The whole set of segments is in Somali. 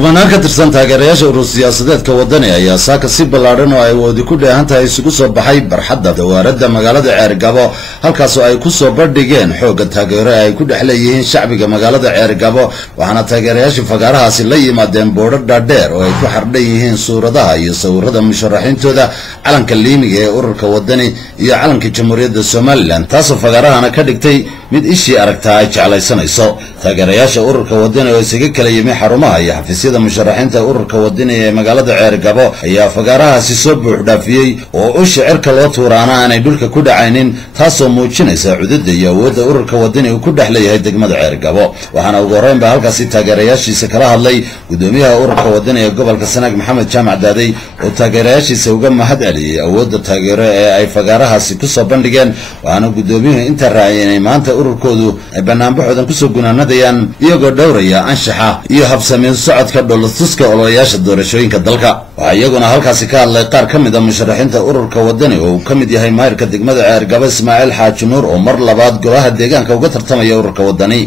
kumanaan ka tirsan taageerayaasha urur siyaasadeedka wadani ayaa saaka si ballaaran oo ay wadi ku dheehan tahay isugu soo baxay barxadda dawaaradda magaalada Ceergabo halkaas oo ay ku soo bandhigeen xoogga taageero ay ku dhexleeyihiin shacbiga magaalada Ceergabo waxaana taageerayaasha fagaarahaasi la yimaadeen boodhar dhaadheer oo ay ku xardhan yihiin suuradaha iyo sawirrada musharaxiintooda calanka liimiga ee ururka wadani iyo calanka jamhuuriyadda Soomaaliland taasoo fagaarahana ka dhigtay mid ishii aragtaa ay jeclaysanayso taageerayaasha ururka wadani oo isaga kala yimi xarumaha iyo xafiisyada musharaxiinta ururka wadani ee magaalada Ceergabo ayaa fagaarahaasi soo buux dhaafiyay oo u shicirka loo tuuraana aanay dhulka ku dhacaynin taasoo muujinaysa cududda iyo awoodda ururka wadani uu ku dhexleeyahay degmada Ceergabo waxaana ugu horreynba halkaasi taageerayaashiisa kala hadlay gudoomiyaha ururka wadani ee gobolka Sanaag Maxamed Jaamac Daaday oo taageerayaashiisa uga mahad celiyay awoodda taageero ee ay fagaarahaasi ku soo bandhigeen waxaana gudoomiyuhu inta raaciyay maanta ururkoodu ay banaanbaxoodan ku soo gunaanadayaan iyagoo dhowraya anshaxa iyo habsamiin socodka dhultuska ololayaasha doorashooyinka dalka waxa iyaguna halkaasi ka hadlay qaar ka mid ah musharaxiinta ururka wadani oo ka mid yahay maayirka degmada Ceergabo Ismaaciil Xaaji Nuur oo mar labaad golaha deegaanka uga tartamaya ururka wadani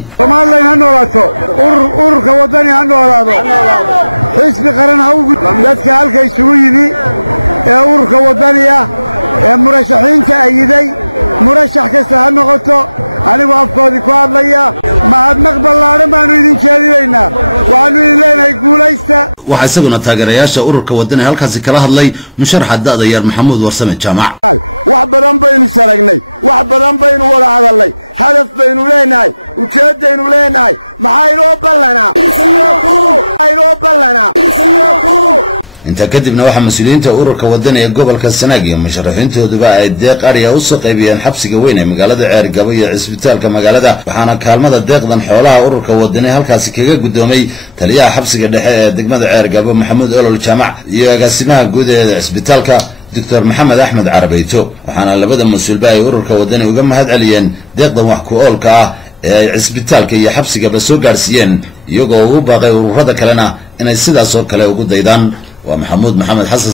waxa isaguna taageerayaasha ururka wadani halkaasi kala hadlay musharaxa da'da yar Maxamuud Warsame Jaamac inta kadibna waxa mas'uuliyiinta ururka wadani ee gobolka Sanaag iyo musharaxiintooduba ay deeq ariya u soo qaybiyeen xabsiga weyn ee magaalada Ceergabo iyo cisbitaalka magaalada waxaana kaalmada deeqdan xoolaha ururka wadani halkaasi kaga gudoomay taliyaha xabsiga dhexe ee degmada Ceergabo Maxamuud Olol Jaamac iyo agaasimaha guud ee cisbitaalka Dr. Maxamed Axmed Carabeyto waxaana labada mas'uulba ay ururka wadani uga mahad celiyeen deeqdan wax ku oolka ah ee ay cisbitaalka iyo xabsigaba soo gaarsiiyeen iyagoo ugu baaqay ururada kalena inay sidaas oo kale ugu daydaan ومحمود محمد حسن